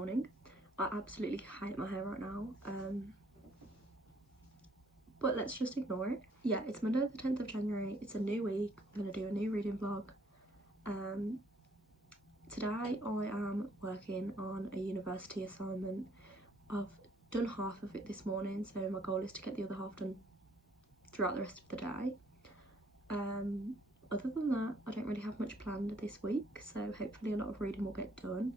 morning. I absolutely hate my hair right now, but let's just ignore it. Yeah, it's Monday the 10th of January, it's a new week, I'm going to do a new reading vlog. Today I am working on a university assignment. I've done half of it this morning, so my goal is to get the other half done throughout the rest of the day. Other than that, I don't really have much planned this week, so hopefully a lot of reading will get done.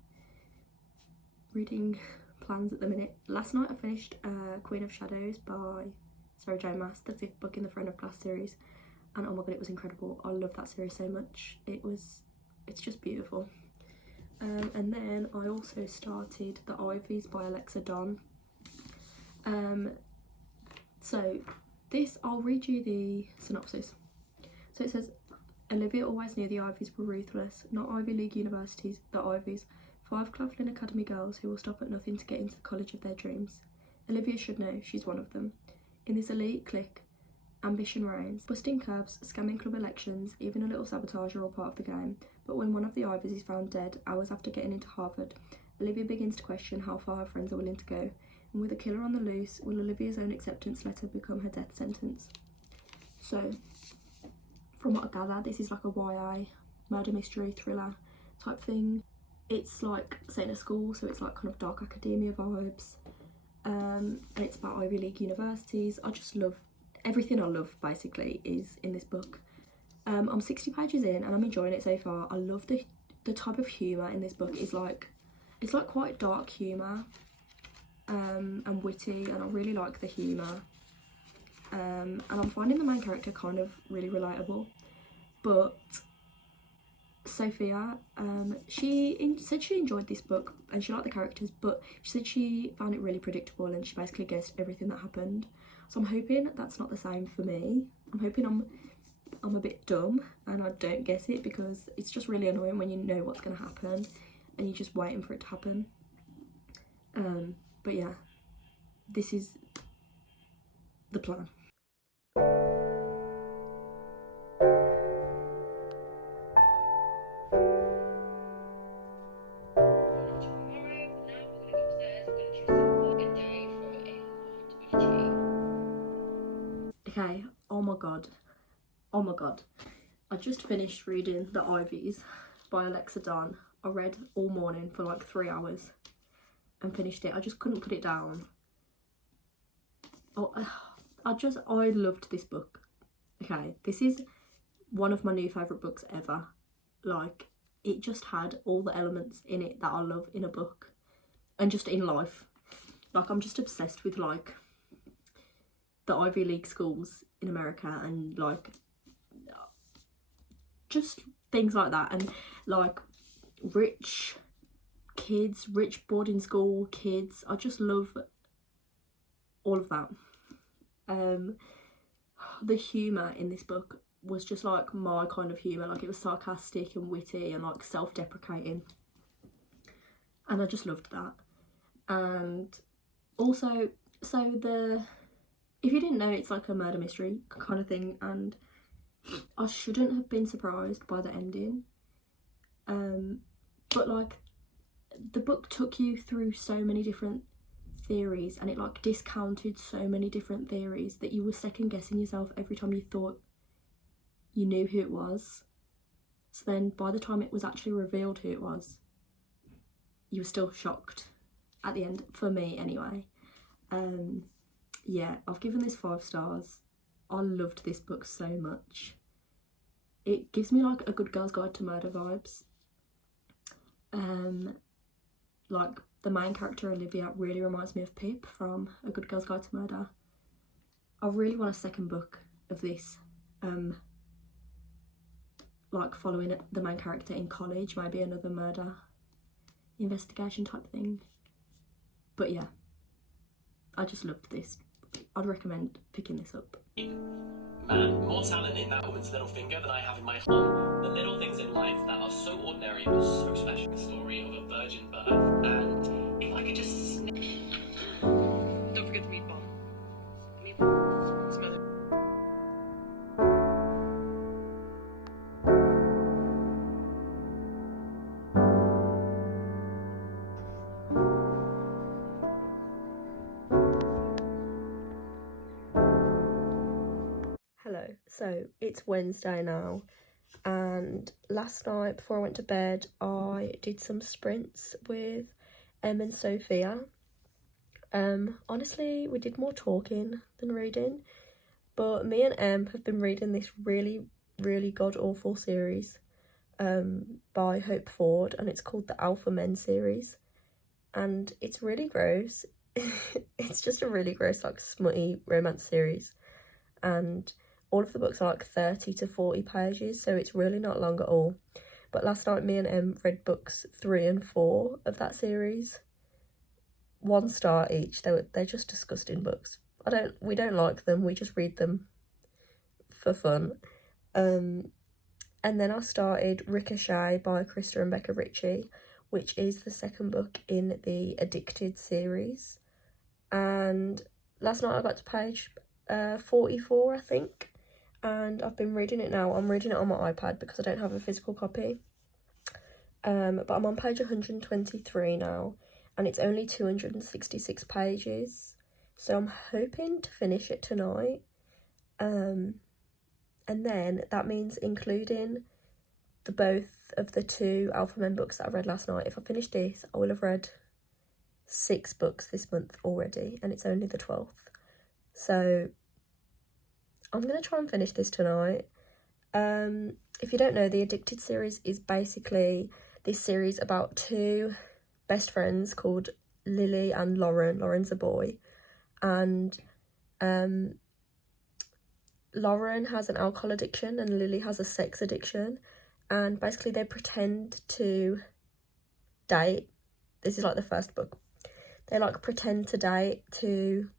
Reading plans at the minute. Last night I finished Queen of Shadows by Sarah J Maas, the 5th book in the Friend of Glass series, and oh my god, it was incredible. I love that series so much. It's just beautiful. And then I also started The Ivies by Alexa Donne. So this, I'll read you the synopsis. So it says, Olivia always knew the Ivies were ruthless, not Ivy League universities, the Ivies, 5 Claflin Academy girls who will stop at nothing to get into the college of their dreams. Olivia should know, she's one of them. In this elite clique, ambition reigns. Busting curves, scamming club elections, even a little sabotage are all part of the game. But when one of the Ivies is found dead, hours after getting into Harvard, Olivia begins to question how far her friends are willing to go. And with a killer on the loose, will Olivia's own acceptance letter become her death sentence? So, from what I gather, this is like a YA murder mystery thriller type thing. It's like set in a school, so it's like kind of dark academia vibes. And it's about Ivy League universities. I just love everything. I love basically is in this book. I'm 60 pages in and I'm enjoying it so far. I love the type of humour in this book. It's like quite dark humour and witty, and I really like the humour. And I'm finding the main character kind of really relatable. But Sophia, she said she enjoyed this book and she liked the characters, but she said she found it really predictable and she basically guessed everything that happened. So I'm hoping that's not the same for me. I'm hoping I'm a bit dumb and I don't guess it, because it's just really annoying when you know what's going to happen and you're just waiting for it to happen. But yeah, this is the plan. Okay, oh my god, I just finished reading The Ivies by Alexa Donne. I read all morning for like 3 hours and finished it. I just couldn't put it down. I loved this book. Okay, this is one of my new favourite books ever. Like, it just had all the elements in it that I love in a book and just in life. Like, I'm just obsessed with like the Ivy League schools in America and like just things like that, and like rich kids, rich boarding school kids. I just love all of that. The humour in this book was just like my kind of humour. Like, it was sarcastic and witty and like self-deprecating, and I just loved that. And also, if you didn't know, it's like a murder mystery kind of thing, and I shouldn't have been surprised by the ending. But like, the book took you through so many different theories and it like discounted so many different theories that you were second guessing yourself every time you thought you knew who it was. So then by the time it was actually revealed who it was, you were still shocked at the end, for me anyway. Yeah, I've given this 5 stars. I loved this book so much. It gives me like a Good Girl's Guide to Murder vibes. Like, the main character Olivia really reminds me of Pip from A Good Girl's Guide to Murder. I really want a second book of this, like following the main character in college, maybe another murder investigation type thing. But yeah, I just loved this. I'd recommend picking this up. Man, more talent in that woman's little finger than I have in my whole. The little things in life that are so ordinary but so special. The story of a virgin birth, and if I could just don't forget the meatball. Smell it. So it's Wednesday now, and last night before I went to bed I did some sprints with Em and Sophia. Honestly, we did more talking than reading, but me and Em have been reading this really god awful series by Hope Ford, and it's called the Alpha Men series, and it's really gross. It's just a really gross, like, smutty romance series, and all of the books are like 30 to 40 pages, so it's really not long at all. But last night me and Em read books 3 and 4 of that series. 1 star each. They're just disgusting books. We don't like them, we just read them for fun. And then I started Ricochet by Krista and Becca Ritchie, which is the second book in the Addicted series. And last night I got to page 44, I think, and I've been reading it now. I'm reading it on my iPad because I don't have a physical copy. But I'm on page 123 now, and it's only 266 pages, so I'm hoping to finish it tonight. And then that means including both of the 2 Alpha Men books that I read last night. If I finish this, I will have read 6 books this month already, and it's only the 12th. So I'm going to try and finish this tonight. If you don't know, the Addicted series is basically this series about 2 best friends called Lily and Lauren. Lauren's a boy, and Lauren has an alcohol addiction and Lily has a sex addiction, and basically they pretend to date. This is like the first book. They like pretend to date to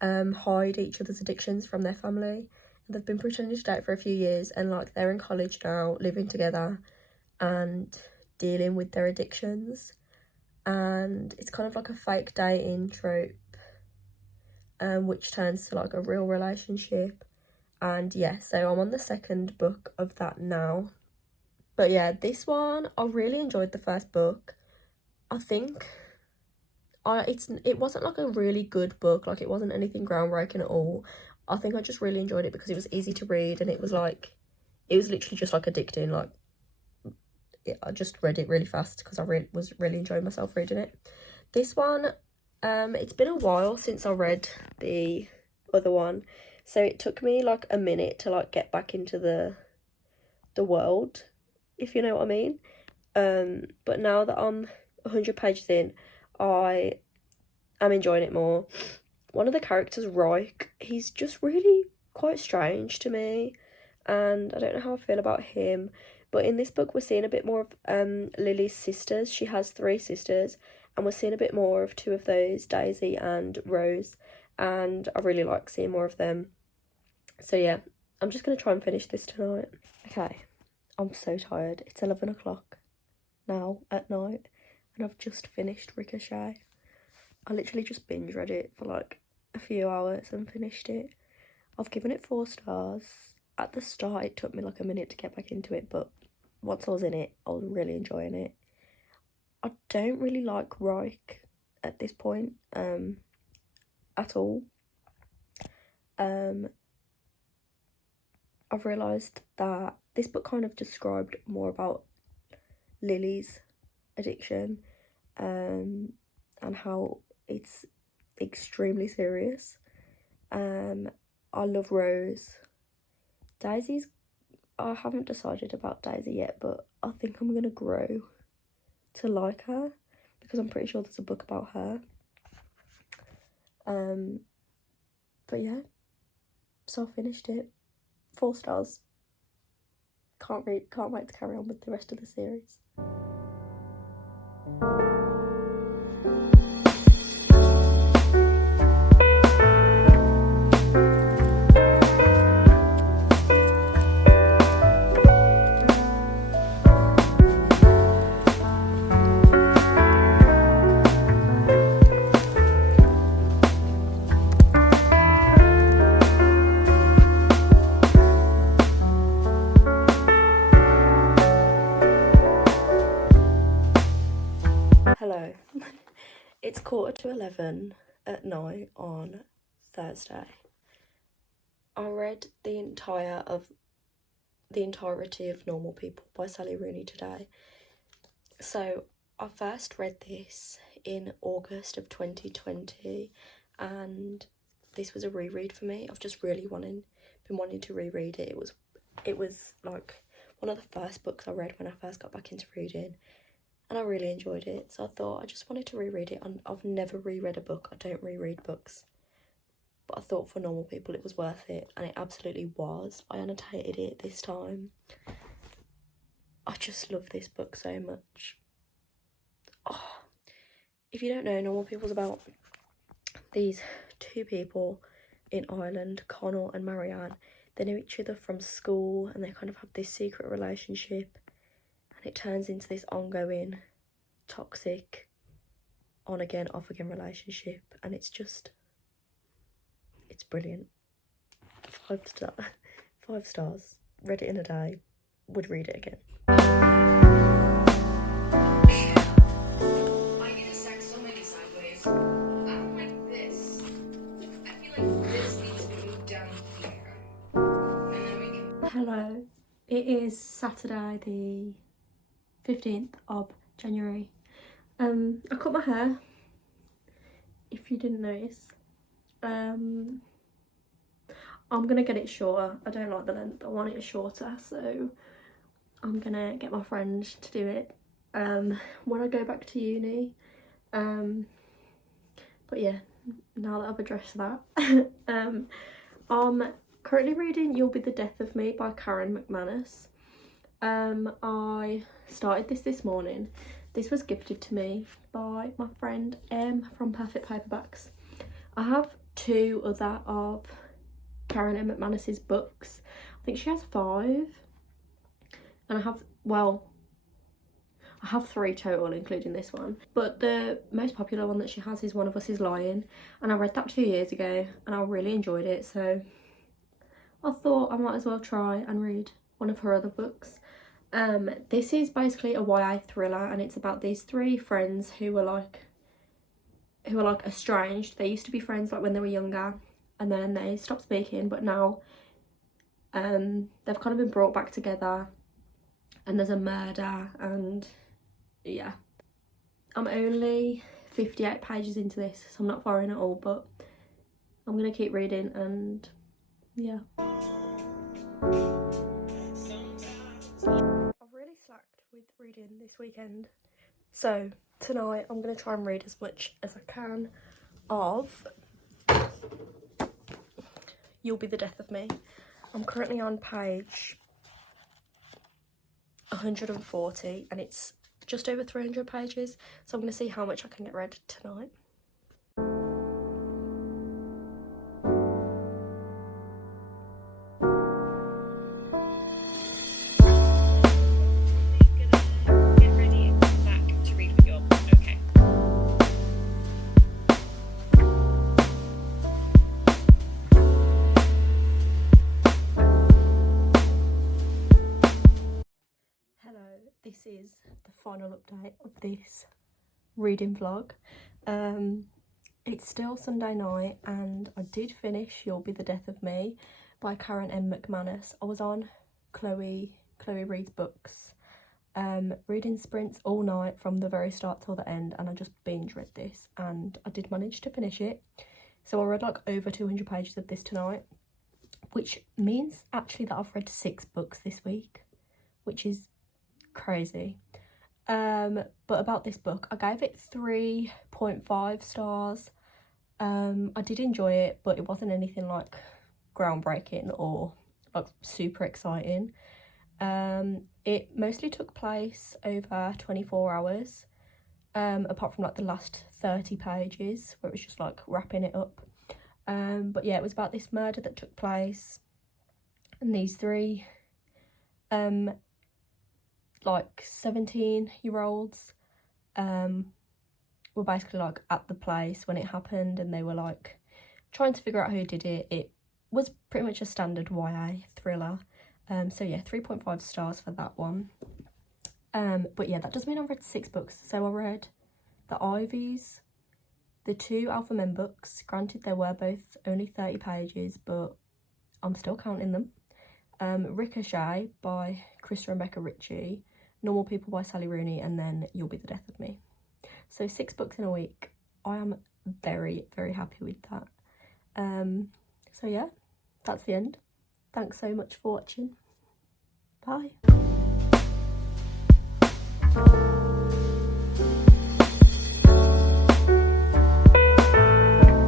hide each other's addictions from their family. And they've been pretending to date for a few years, and like they're in college now, living together and dealing with their addictions. And it's kind of like a fake dating trope, which turns to like a real relationship. And yeah, so I'm on the second book of that now. But yeah, this one, I really enjoyed the first book. I think it wasn't like a really good book, like it wasn't anything groundbreaking at all. I think I just really enjoyed it because it was easy to read, and it was literally just like addicting. Like, I just read it really fast because I was really enjoying myself reading it. This one, it's been a while since I read the other one, so it took me like a minute to like get back into the world, if you know what I mean. But now that I'm 100 pages in, I am enjoying it more. One of the characters, Roik, he's just really quite strange to me, and I don't know how I feel about him. But in this book we're seeing a bit more of Lily's sisters. She has 3 sisters, and we're seeing a bit more of 2 of those, Daisy and Rose, and I really like seeing more of them. So yeah, I'm just going to try and finish this tonight. Okay, I'm so tired. It's 11 o'clock now at night, and I've just finished Ricochet. I literally just binge read it for like a few hours and finished it. I've given it 4 stars. At the start it took me like a minute to get back into it, but once I was in it, I was really enjoying it. I don't really like Roik at this point at all. I've realised that this book kind of described more about Lily's addiction, and how it's extremely serious. I love Rose. Daisy's, I haven't decided about Daisy yet, but I think I'm gonna grow to like her because I'm pretty sure there's a book about her. But yeah, so I finished it. 4 stars. Can't wait to carry on with the rest of the series. Hello. It's 11:15 at night on Thursday. I read the entirety of Normal People by Sally Rooney today. So I first read this in August of 2020, and this was a reread for me. I've just really been wanting to reread it. It was like one of the first books I read when I first got back into reading, and I really enjoyed it. So I thought I just wanted to reread it. I've never reread a book. I don't reread books. But I thought for Normal People it was worth it, and it absolutely was. I annotated it this time. I just love this book so much. Oh, if you don't know, Normal People's about these two people in Ireland, Connell and Marianne. They know each other from school, and they kind of have this secret relationship, and it turns into this ongoing, toxic, on again, off again relationship, and it's brilliant. 5 stars. Read it in a day. Would read it again. I need to stack so many sideways. I don't like this. I feel like this needs to be moved down here. And then we can... Hello. It is Saturday the 15th of January. I cut my hair, if you didn't notice. I'm gonna get it shorter. I don't like the length. I want it shorter, so I'm gonna get my friend to do it when I go back to uni. But yeah, now that I've addressed that, I'm currently reading You'll Be the Death of Me by Karen McManus. I started this morning. This was gifted to me by my friend Em from Perfect Paperbacks. I have 2 other of Karen M. McManus's books. I think she has 5, and I have 3 total, including this one. But the most popular one that she has is One of Us is Lying, and I read that 2 years ago, and I really enjoyed it, so I thought I might as well try and read one of her other books. This is basically a YA thriller, and it's about these 3 friends who are like estranged. They used to be friends like when they were younger, and then they stopped speaking, but now they've kind of been brought back together, and there's a murder, and yeah. I'm only 58 pages into this, so I'm not far in at all, but I'm gonna keep reading, and yeah. I've really slacked with reading this weekend, so tonight I'm gonna try and read as much as I can of You'll Be the Death of Me. I'm currently on page 140, and it's just over 300 pages, so I'm going to see how much I can get read tonight. Get ready and come back to read with your book, okay? Hello, this is the final update of this reading vlog. It's still Sunday night, and I did finish You'll Be the Death of Me by Karen M. McManus. I was on Chloe Reads Books, reading sprints all night from the very start till the end, and I just binge read this, and I did manage to finish it. So I read like over 200 pages of this tonight, which means actually that I've read 6 books this week, which is crazy. But about this book, I gave it 3.5 stars. I did enjoy it, but it wasn't anything like groundbreaking or like super exciting. It mostly took place over 24 hours, apart from like the last 30 pages where it was just like wrapping it up. But yeah, it was about this murder that took place, and these 3 like 17-year-olds were basically like at the place when it happened, and they were like trying to figure out who did it. It was pretty much a standard YA thriller. So yeah, 3.5 stars for that one. But yeah, that does mean I've read 6 books. So I read The Ivies, the 2 Alpha Men books. Granted, they were both only 30 pages, but I'm still counting them. Ricochet by Chris and Rebecca Ritchie, Normal People by Sally Rooney, and then You'll Be the Death of Me. So 6 books in a week. I am very, very happy with that. So yeah, that's the end. Thanks so much for watching. Bye.